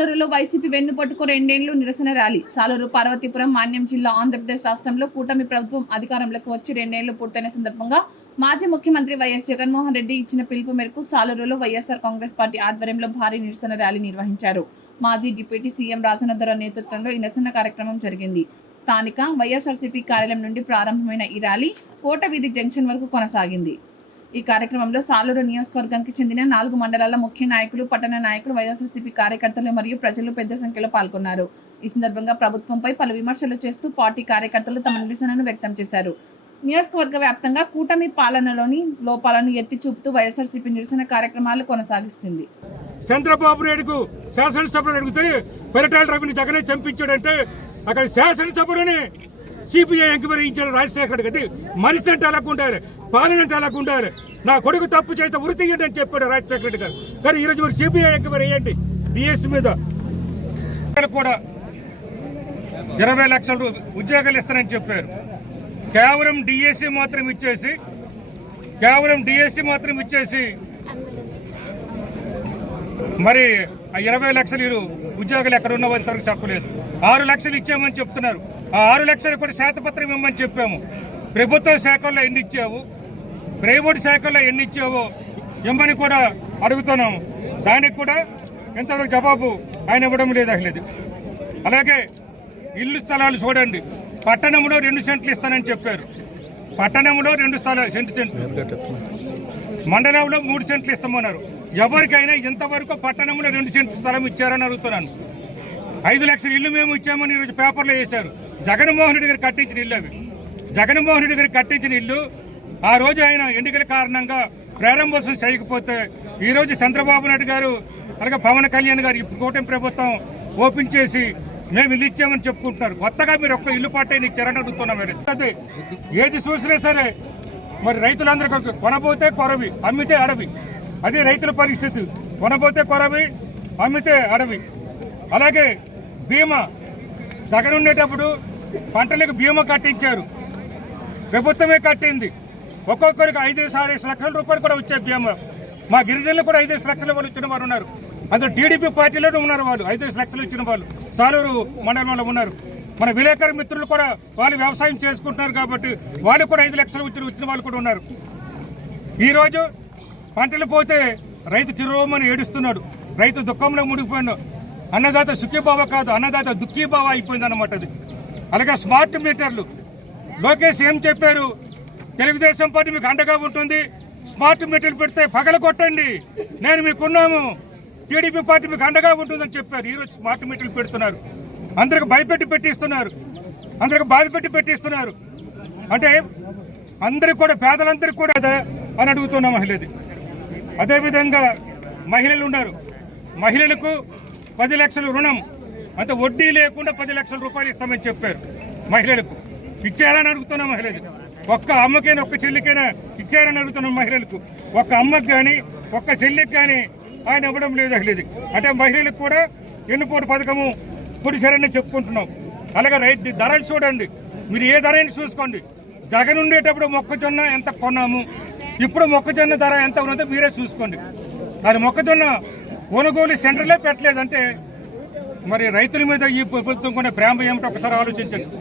సాలూరులో YCP వెన్నుపట్టుకు 2 ఏళ్లు నిరసన rally. Saluru, Parvathipuram, మాన్యం జిల్లా, ఆంధ్రప్రదేశ్ రాష్ట్రంలో కూటమి ప్రభుత్వం అధికారంలోకి వచ్చి 2 ఏళ్లు పూర్తయిన సందర్భంగా మాజీ ముఖ్యమంత్రి వైఎస్ జగన్మోహన్ రెడ్డి ఇచ్చిన పిలుపు మేరకు సాలూరులో వైఎస్ఆర్ కాంగ్రెస్ పార్టీ ఆధ్వర్యంలో భారీ నిరసన ర్యాలీ నిర్వహించారు. మాజీ డిప్యూటీ సీఎం రాజనధర నేతృత్వంలో ఈ నిరసన కార్యక్రమం జరిగింది. స్థానిక వైఎస్ఆర్సీపీ కార్యాలయం నుండి ప్రారంభమైన ఈ ర్యాలీ కోట వీధి జంక్షన్ వరకు కొనసాగింది. ఈ కార్యక్రమంలో సాలూరు నియోజకవర్గానికి చెందిన 4 మండలాల ముఖ్య నాయకులు, పట్టణ నాయకులు, వైఎస్ఆర్సీపీ కార్యకర్తలు మరియు ప్రజలు పెద్ద సంఖ్యలో పాల్గొన్నారు. ఈ సందర్భంగా ప్రభుత్వంపై పలు విమర్శలు చేస్తూ పార్టీ కార్యకర్తలు తమ నిరసనను వ్యక్తం చేశారు. నియోజకవర్గ వ్యాప్తంగా కూటమి పాలనలోని లోపాలను ఎత్తి చూపుతూ వైఎస్ఆర్సీపీ నిరసన కార్యక్రమాలు కొనసాగిస్తుంది. చంద్రబాబు నాయుడుకు శాసనసభలో అడిగితే పరిటాల రవిని జగనే చంపించాడంటే అక్కడ శాసనసభలోనే సిపిఐ ఎంక్వైరీ ఇచ్చాడు రాజశేఖర్ గది. మనిషి అంటే అలాగ ఉండాలి, పాలన అంటే అలాగ ఉండాలి. నా కొడుకు తప్పు చేస్తే ఉరి తీయండి అని చెప్పాడు రాజశేఖర రెడ్డి గారు. కానీ ఈరోజు మీరు సిపిఐ ఎంక్వైరీ వేయండి డిఎస్ మీద. కూడా 20 లక్షల ఉద్యోగాలు ఇస్తానని చెప్పారు. కేవలం డిఎస్సి మాత్రం ఇచ్చేసి మరి 20 లక్షలు ఉద్యోగాలు ఎక్కడ ఉన్న వాళ్ళకి చెప్పలేదు. 6 లక్షలు ఇచ్చామని చెప్తున్నారు. ఆ 6 లక్షలు కూడా శాతపత్రం ఇవ్వమని చెప్పాము. ప్రభుత్వ శాఖల్లో ఎన్ని ఇచ్చావు, ప్రైవేట్ శాఖల్లో ఎన్ని ఇచ్చావో ఇవ్వమని కూడా అడుగుతున్నాము. దానికి కూడా ఎంతవరకు జవాబు ఆయన ఇవ్వడం లేదు అసలు. అలాగే ఇల్లు స్థలాలు చూడండి. పట్టణంలో 2 సెంట్లు ఇస్తానని చెప్పారు. పట్టణంలో 2 సెంట్లు, మండలంలో 3 సెంట్లు ఇస్తామన్నారు. ఎవరికైనా ఇంతవరకు పట్టణంలో 2 సెంట్లు స్థలం ఇచ్చారని అడుగుతున్నాను. 5 లక్షల ఇల్లు మేము ఇచ్చామని ఈరోజు పేపర్లో వేశారు. జగన్మోహన్ రెడ్డి గారు కట్టించిన ఇల్లు అవి. జగన్మోహన్ రెడ్డి గారు కట్టించిన ఇల్లు ఆ రోజు ఆయన ఎన్నికల కారణంగా ప్రారంభోత్సవం చేయకపోతే ఈరోజు చంద్రబాబు నాయుడు గారు అలాగే పవన్ కళ్యాణ్ గారు ఇప్పుడు కూటమి ప్రభుత్వం ఓపెన్ చేసి మేము ఇల్లు ఇచ్చామని చెప్పుకుంటున్నారు. కొత్తగా మీరు ఒక్క ఇల్లు పట్టేని ఇచ్చారని అడుగుతున్నాం. అదే ఏది చూసినా సరే మరి రైతులందరికీ కొనబోతే కొరవి, అమ్మితే అడవి. అది రైతుల పరిస్థితి. కొనబోతే కొరవి, అమ్మితే అడవి. అలాగే బీమా జగన్ ఉండేటప్పుడు పంటలకు బీమా కట్టించారు, ప్రభుత్వమే కట్టింది. ఒక్కొక్కరికి 5-6 లక్షల రూపాయలు కూడా వచ్చే బీమా. మా గిరిజనులు కూడా 5 లక్షల వాళ్ళు ఇచ్చిన వారు ఉన్నారు. అందులో టీడీపీ పార్టీలోనే ఉన్నారు. వాళ్ళు 5 లక్షలు ఇచ్చిన వాళ్ళు సాలూరు మండలంలో ఉన్నారు. మన విలేకరు మిత్రులు కూడా వాళ్ళు వ్యవసాయం చేసుకుంటున్నారు కాబట్టి వాళ్ళు కూడా 5 లక్షలు వచ్చిన వాళ్ళు కూడా ఉన్నారు. ఈరోజు పంటలు పోతే రైతు కిరోమని ఏడుస్తున్నాడు. రైతు దుఃఖంలో మునిగిపోయినాడు. అన్నదాత సుఖీబావ కాదు, అన్నదాత దుఃఖీబావ అయిపోయింది అన్నమాట అది. అలాగే స్మార్ట్ మీటర్లు లోకేష్ ఏం చెప్పారు, తెలుగుదేశం పార్టీ మీకు అండగా ఉంటుంది, స్మార్ట్ మీటర్లు పెడితే పగల కొట్టండి, నేను మీకున్నాము, టీడీపీ పార్టీ మీకు అండగా ఉంటుందని చెప్పారు. ఈరోజు స్మార్ట్ మీటర్లు పెడుతున్నారు. అందరికి భయపెట్టి పెట్టిస్తున్నారు, అందరికి బాధపెట్టి పెట్టిస్తున్నారు. అంటే అందరికి కూడా పేదలందరికీ కూడా అని అడుగుతున్నాం మహిళది. అదేవిధంగా మహిళలు ఉన్నారు. మహిళలకు 10 లక్షల రుణం, అంత వడ్డీ లేకుండా 10 లక్షల రూపాయలు ఇస్తామని చెప్పారు. మహిళలకు ఇచ్చారని అడుగుతున్నాం. మహిళది ఒక్క అమ్మకైనా ఒక్క చెల్లికైనా ఇచ్చారని అడుగుతున్నాం. మహిళలకు ఒక్క అమ్మకి కానీ ఒక్క చెల్లికి కానీ ఆయన ఇవ్వడం లేదు అసలు. అంటే మహిళలకు కూడా ఎన్నుపోటు పథకము పుడిసారని చెప్పుకుంటున్నాం. అలాగే రైతు ధరలు చూడండి, మీరు ఏ ధర అయినా చూసుకోండి. జగన్ ఉండేటప్పుడు మొక్కజొన్న ఎంత కొన్నాము, ఇప్పుడు మొక్కజొన్న ధర ఎంత ఉన్నదో మీరే చూసుకోండి. అది మొక్కజొన్న కొనుగోలు సెంటర్లే పెట్టలేదంటే మరి రైతుల మీద ఈ ప్రభుత్వం కొనే ప్రేమ ఏమిటో ఒకసారి ఆలోచించండి.